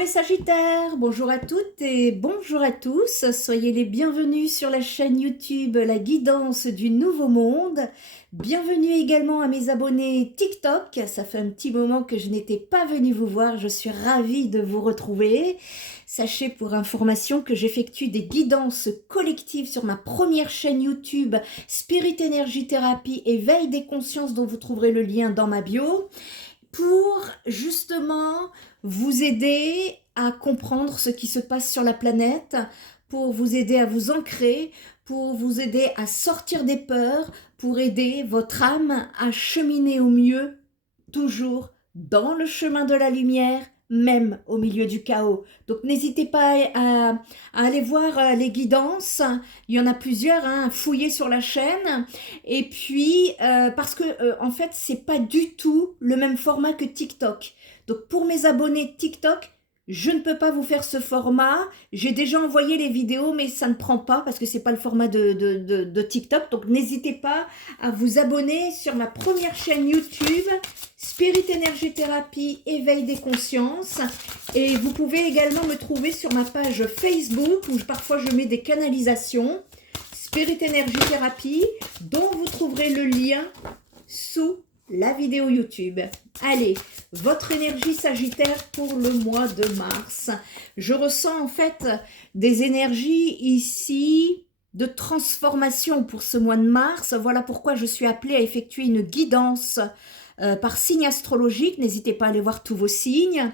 les Sagittaires, bonjour à toutes et bonjour à tous. Soyez les bienvenus sur la chaîne YouTube La Guidance du Nouveau Monde. Bienvenue également à mes abonnés TikTok. Ça fait un petit moment que je n'étais pas venue vous voir. Je suis ravie de vous retrouver. Sachez pour information que j'effectue des guidances collectives sur ma première chaîne YouTube Spirit Energy Therapy Éveil des consciences dont vous trouverez le lien dans ma bio pour justement vous aider à comprendre ce qui se passe sur la planète, pour vous aider à vous ancrer, pour vous aider à sortir des peurs, pour aider votre âme à cheminer au mieux, toujours dans le chemin de la lumière, même au milieu du chaos. Donc n'hésitez pas à aller voir les guidances, il y en a plusieurs, fouillez sur la chaîne, et puis parce que en fait c'est pas du tout le même format que TikTok. Donc pour mes abonnés TikTok, je ne peux pas vous faire ce format. J'ai déjà envoyé les vidéos, mais ça ne prend pas parce que c'est pas le format de TikTok. Donc n'hésitez pas à vous abonner sur ma première chaîne YouTube, Spirit Energy Therapy Éveil des consciences. Et vous pouvez également me trouver sur ma page Facebook où parfois je mets des canalisations, Spirit Energy Therapy, dont vous trouverez le lien sous la vidéo YouTube. Allez, votre énergie Sagittaire pour le mois de mars. Je ressens en fait des énergies ici de transformation pour ce mois de mars. Voilà pourquoi je suis appelée à effectuer une guidance par signe astrologique. N'hésitez pas à aller voir tous vos signes.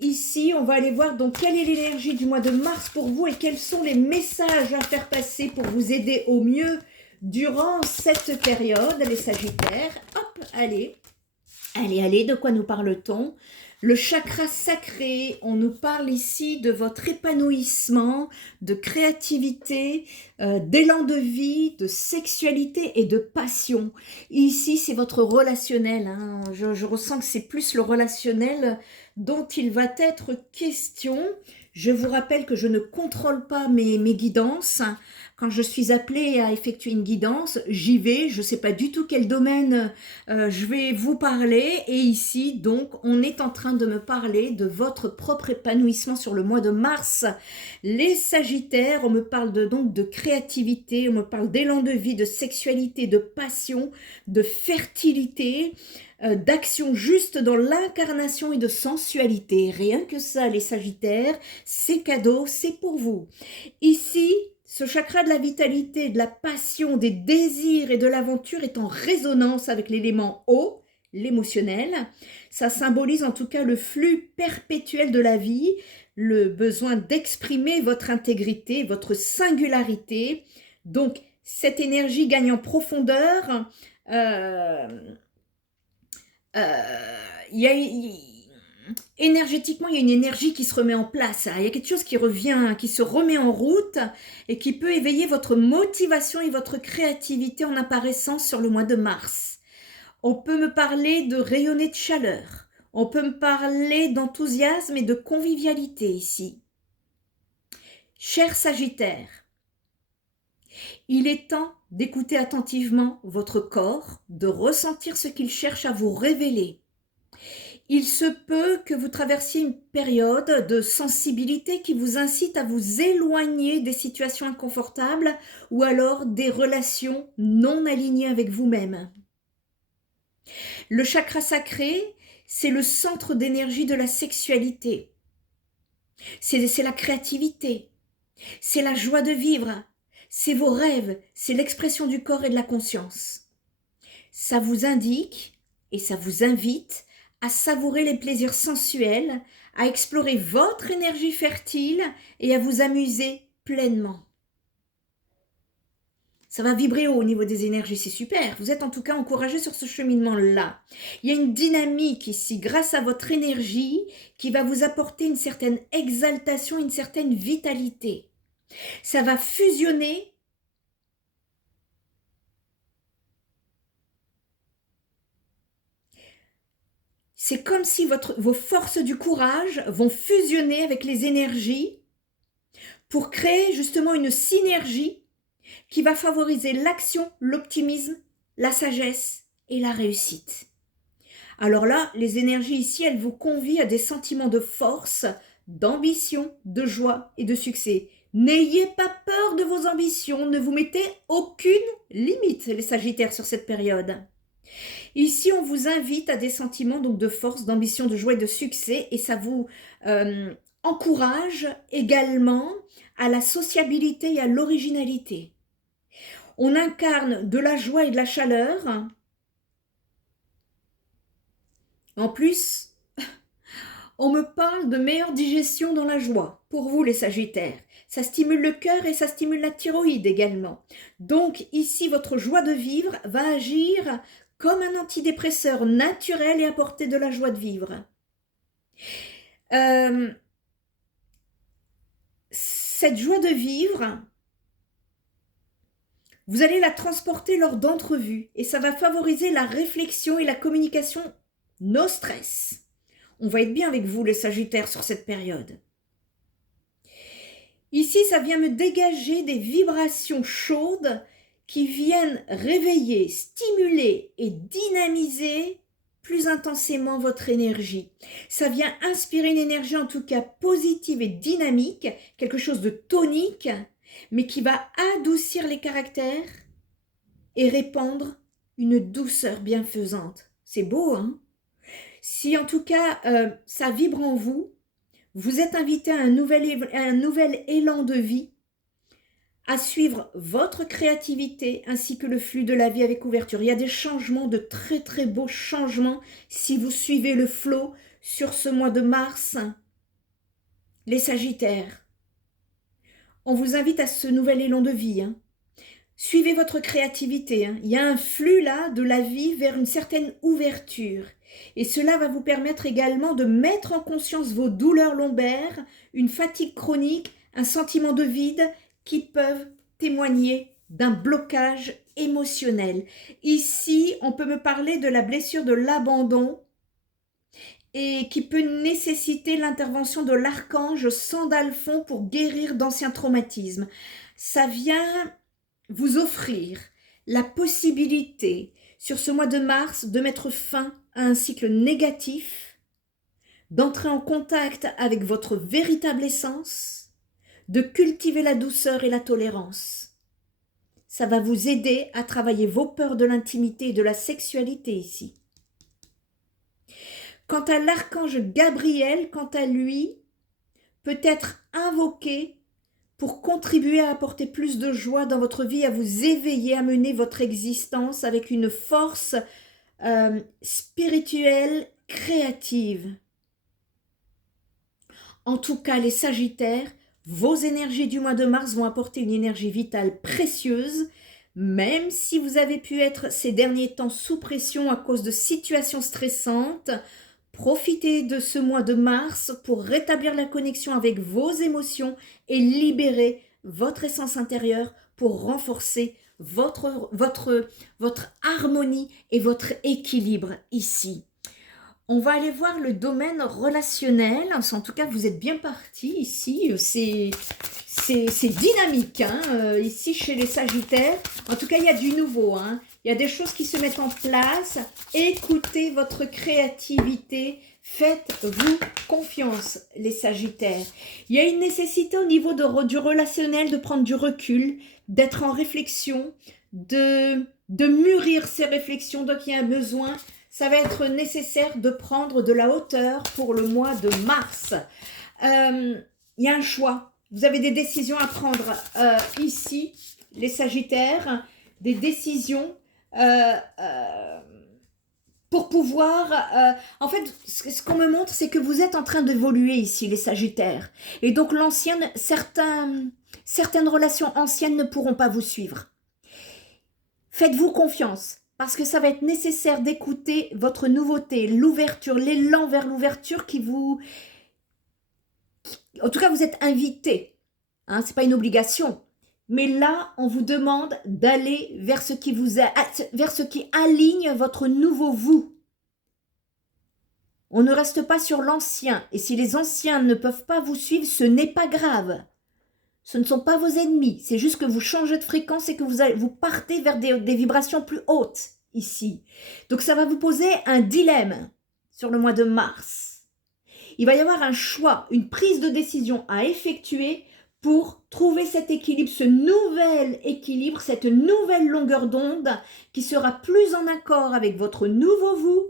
Ici, on va aller voir donc quelle est l'énergie du mois de mars pour vous et quels sont les messages à faire passer pour vous aider au mieux durant cette période, les Sagittaires. Hop, allez, de quoi nous parle-t-on? Le chakra sacré, on nous parle ici de votre épanouissement, de créativité, d'élan de vie, de sexualité et de passion. Ici, c'est votre relationnel. Je ressens que c'est plus le relationnel dont il va être question. Je vous rappelle que je ne contrôle pas mes guidances. Quand je suis appelée à effectuer une guidance, j'y vais. Je ne sais pas du tout quel domaine je vais vous parler. Et ici, donc, on est en train de me parler de votre propre épanouissement sur le mois de mars. Les Sagittaires, on me parle donc de créativité, on me parle d'élan de vie, de sexualité, de passion, de fertilité, d'action juste dans l'incarnation et de sensualité. Rien que ça, les Sagittaires, c'est cadeau, c'est pour vous. Ici, ce chakra de la vitalité, de la passion, des désirs et de l'aventure est en résonance avec l'élément eau, l'émotionnel. Ça symbolise en tout cas le flux perpétuel de la vie, le besoin d'exprimer votre intégrité, votre singularité. Donc, cette énergie gagne en profondeur. Énergétiquement, il y a une énergie qui se remet en place. Il y a quelque chose qui revient, qui se remet en route et qui peut éveiller votre motivation et votre créativité en apparaissant sur le mois de mars. On peut me parler de rayonner de chaleur. On peut me parler d'enthousiasme et de convivialité ici. Cher Sagittaire, il est temps d'écouter attentivement votre corps, de ressentir ce qu'il cherche à vous révéler. Il se peut que vous traversiez une période de sensibilité qui vous incite à vous éloigner des situations inconfortables ou alors des relations non alignées avec vous-même. Le chakra sacré, c'est le centre d'énergie de la sexualité. C'est la créativité, c'est la joie de vivre, c'est vos rêves, c'est l'expression du corps et de la conscience. Ça vous indique et ça vous invite à savourer les plaisirs sensuels, à explorer votre énergie fertile et à vous amuser pleinement. Ça va vibrer haut au niveau des énergies, c'est super. Vous êtes en tout cas encouragé sur ce cheminement-là. Il y a une dynamique ici, grâce à votre énergie, qui va vous apporter une certaine exaltation, une certaine vitalité. Ça va fusionner c'est comme si vos forces du courage vont fusionner avec les énergies pour créer justement une synergie qui va favoriser l'action, l'optimisme, la sagesse et la réussite. Alors là, les énergies ici, elles vous convient à des sentiments de force, d'ambition, de joie et de succès. N'ayez pas peur de vos ambitions, ne vous mettez aucune limite, les Sagittaires, sur cette période. Ici, on vous invite à des sentiments donc de force, d'ambition, de joie et de succès, et ça vous encourage également à la sociabilité et à l'originalité. On incarne de la joie et de la chaleur. En plus, on me parle de meilleure digestion dans la joie. Pour vous, les Sagittaires, ça stimule le cœur et ça stimule la thyroïde également. Donc ici, votre joie de vivre va agir comme un antidépresseur naturel et apporter de la joie de vivre. Cette joie de vivre, vous allez la transporter lors d'entrevues et ça va favoriser la réflexion et la communication no stress. On va être bien avec vous, les Sagittaires, sur cette période. Ici, ça vient me dégager des vibrations chaudes qui viennent réveiller, stimuler et dynamiser plus intensément votre énergie. Ça vient inspirer une énergie en tout cas positive et dynamique, quelque chose de tonique, mais qui va adoucir les caractères et répandre une douceur bienfaisante. C'est beau, hein? Si en tout cas ça vibre en vous, vous êtes invité à un nouvel élan de vie, à suivre votre créativité ainsi que le flux de la vie avec ouverture. Il y a des changements, de très très beaux changements si vous suivez le flot sur ce mois de mars. Les Sagittaires, on vous invite à ce nouvel élan de vie. Suivez votre créativité. Il y a un flux là de la vie vers une certaine ouverture. Et cela va vous permettre également de mettre en conscience vos douleurs lombaires, une fatigue chronique, un sentiment de vide qui peuvent témoigner d'un blocage émotionnel. Ici, on peut me parler de la blessure de l'abandon et qui peut nécessiter l'intervention de l'archange Sandalphon pour guérir d'anciens traumatismes. Ça vient vous offrir la possibilité, sur ce mois de mars, de mettre fin à un cycle négatif, d'entrer en contact avec votre véritable essence, de cultiver la douceur et la tolérance. Ça va vous aider à travailler vos peurs de l'intimité et de la sexualité ici. Quant à l'archange Gabriel, quant à lui, peut être invoqué pour contribuer à apporter plus de joie dans votre vie, à vous éveiller, à mener votre existence avec une force spirituelle, créative. En tout cas, les Sagittaires, vos énergies du mois de mars vont apporter une énergie vitale précieuse, même si vous avez pu être ces derniers temps sous pression à cause de situations stressantes. Profitez de ce mois de mars pour rétablir la connexion avec vos émotions et libérer votre essence intérieure pour renforcer votre harmonie et votre équilibre ici. On va aller voir le domaine relationnel. En tout cas, vous êtes bien partis ici. C'est dynamique ici chez les Sagittaires. En tout cas, il y a du nouveau. Il y a des choses qui se mettent en place. Écoutez votre créativité. Faites-vous confiance, les Sagittaires. Il y a une nécessité au niveau du relationnel de prendre du recul, d'être en réflexion, de mûrir ses réflexions. Donc, il y a un besoin. Ça va être nécessaire de prendre de la hauteur pour le mois de mars. Il y a un choix. Vous avez des décisions à prendre ici, les Sagittaires. Des décisions pour pouvoir... en fait, ce qu'on me montre, c'est que vous êtes en train d'évoluer ici, les Sagittaires. Et donc, certaines relations anciennes ne pourront pas vous suivre. Faites-vous confiance. Parce que ça va être nécessaire d'écouter votre nouveauté, l'ouverture, l'élan vers l'ouverture qui vous... En tout cas, vous êtes invité. Ce n'est pas une obligation. Mais là, on vous demande d'aller vers ce qui aligne votre nouveau vous. On ne reste pas sur l'ancien. Et si les anciens ne peuvent pas vous suivre, ce n'est pas grave. Ce ne sont pas vos ennemis, c'est juste que vous changez de fréquence et que vous partez vers des vibrations plus hautes ici. Donc ça va vous poser un dilemme sur le mois de mars. il va y avoir un choix, une prise de décision à effectuer pour trouver cet équilibre, ce nouvel équilibre, cette nouvelle longueur d'onde qui sera plus en accord avec votre nouveau vous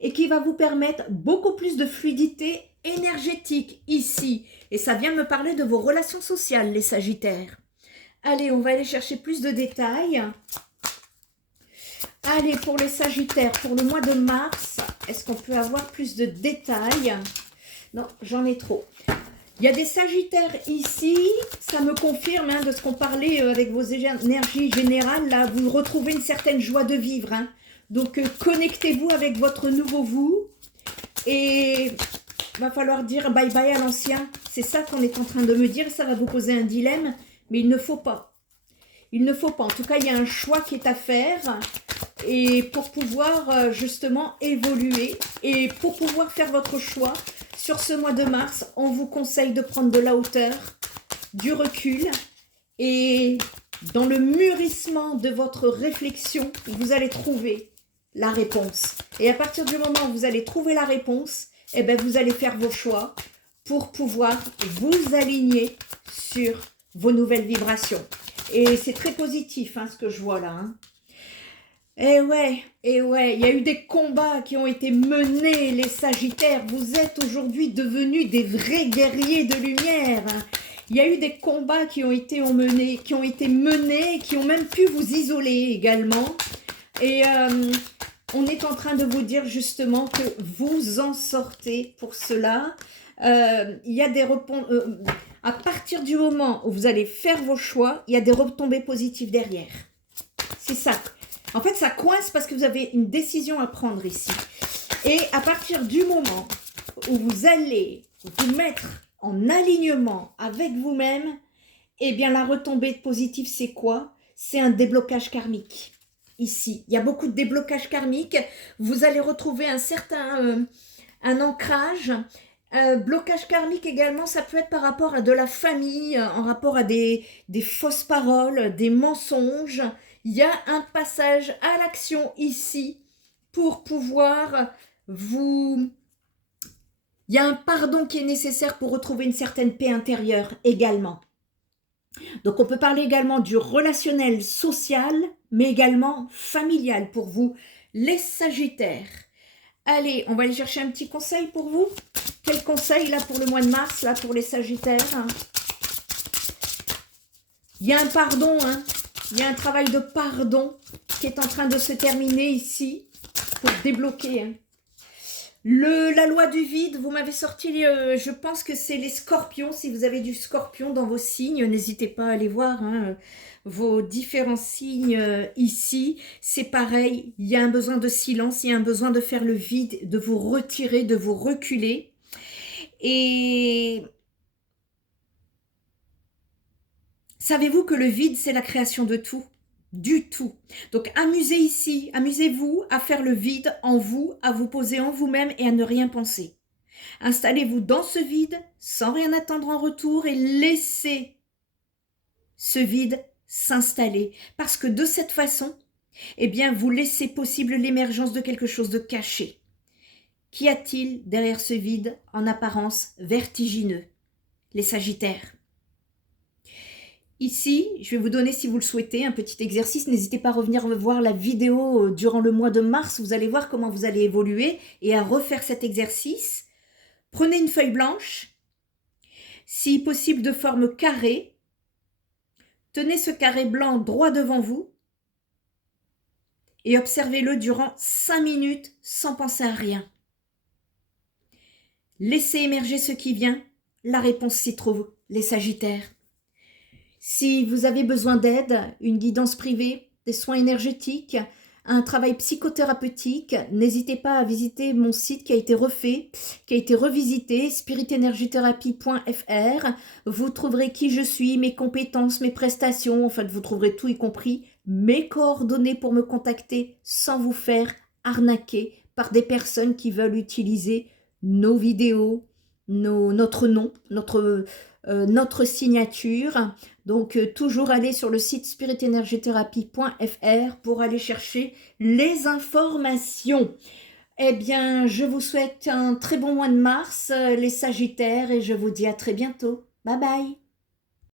et qui va vous permettre beaucoup plus de fluidité énergétique ici. Et ça vient me parler de vos relations sociales, les Sagittaires. Allez, on va aller chercher plus de détails. Allez, pour les Sagittaires, pour le mois de mars, est-ce qu'on peut avoir plus de détails? Non, j'en ai trop. Il y a des Sagittaires ici, ça me confirme de ce qu'on parlait avec vos énergies générales. Là, vous retrouvez une certaine joie de vivre. Donc, connectez-vous avec votre nouveau vous. Et il va falloir dire bye-bye à l'ancien. C'est ça qu'on est en train de me dire. Ça va vous poser un dilemme, mais il ne faut pas. Il ne faut pas. En tout cas, il y a un choix qui est à faire. Et pour pouvoir justement évoluer et pour pouvoir faire votre choix, sur ce mois de mars, on vous conseille de prendre de la hauteur, du recul et dans le mûrissement de votre réflexion, vous allez trouver la réponse. Et à partir du moment où vous allez trouver la réponse, eh bien, vous allez faire vos choix pour pouvoir vous aligner sur vos nouvelles vibrations. Et c'est très positif ce que je vois là. Eh ouais, il y a eu des combats qui ont été menés, les Sagittaires. Vous êtes aujourd'hui devenus des vrais guerriers de lumière. Il y a eu des combats qui ont été menés, qui ont même pu vous isoler également. Et on est en train de vous dire justement que vous en sortez pour cela. Il y a des à partir du moment où vous allez faire vos choix, il y a des retombées positives derrière. C'est ça. En fait, ça coince parce que vous avez une décision à prendre ici. Et à partir du moment où vous allez vous mettre en alignement avec vous-même, eh bien, la retombée positive, c'est quoi? C'est un déblocage karmique. Ici, il y a beaucoup de déblocage karmique. Vous allez retrouver un certain un ancrage. Blocage karmique également, ça peut être par rapport à de la famille, en rapport à des fausses paroles, des mensonges. Il y a un passage à l'action ici pour pouvoir vous... Il y a un pardon qui est nécessaire pour retrouver une certaine paix intérieure également. Donc on peut parler également du relationnel social, mais également familial pour vous, les Sagittaires. Allez, on va aller chercher un petit conseil pour vous. Quel conseil là pour le mois de mars, là pour les Sagittaires? Il y a un pardon, il y a un travail de pardon qui est en train de se terminer ici pour débloquer. La loi du vide, vous m'avez sorti, je pense que c'est les scorpions. Si vous avez du scorpion dans vos signes, n'hésitez pas à aller voir vos différents signes ici. C'est pareil, il y a un besoin de silence, il y a un besoin de faire le vide, de vous retirer, de vous reculer. Et savez-vous que le vide, c'est la création de tout? Du tout. Donc, amusez-vous à faire le vide en vous, à vous poser en vous-même et à ne rien penser. Installez-vous dans ce vide sans rien attendre en retour et laissez ce vide s'installer. Parce que de cette façon, eh bien, vous laissez possible l'émergence de quelque chose de caché. Qu'y a-t-il derrière ce vide en apparence vertigineux? Les Sagittaires. Ici, je vais vous donner, si vous le souhaitez, un petit exercice. N'hésitez pas à revenir voir la vidéo durant le mois de mars. Vous allez voir comment vous allez évoluer et à refaire cet exercice. Prenez une feuille blanche, si possible de forme carrée. Tenez ce carré blanc droit devant vous et observez-le durant 5 minutes sans penser à rien. Laissez émerger ce qui vient. La réponse s'y trouve, les Sagittaires. Si vous avez besoin d'aide, une guidance privée, des soins énergétiques, un travail psychothérapeutique, n'hésitez pas à visiter mon site qui a été refait, qui a été revisité, spiritenergytherapy.fr. Vous trouverez qui je suis, mes compétences, mes prestations, en fait vous trouverez tout y compris mes coordonnées pour me contacter sans vous faire arnaquer par des personnes qui veulent utiliser nos vidéos, notre nom, notre signature. Donc, toujours aller sur le site spiritenergytherapy.fr pour aller chercher les informations. Eh bien, je vous souhaite un très bon mois de mars, les Sagittaires, et je vous dis à très bientôt. Bye bye.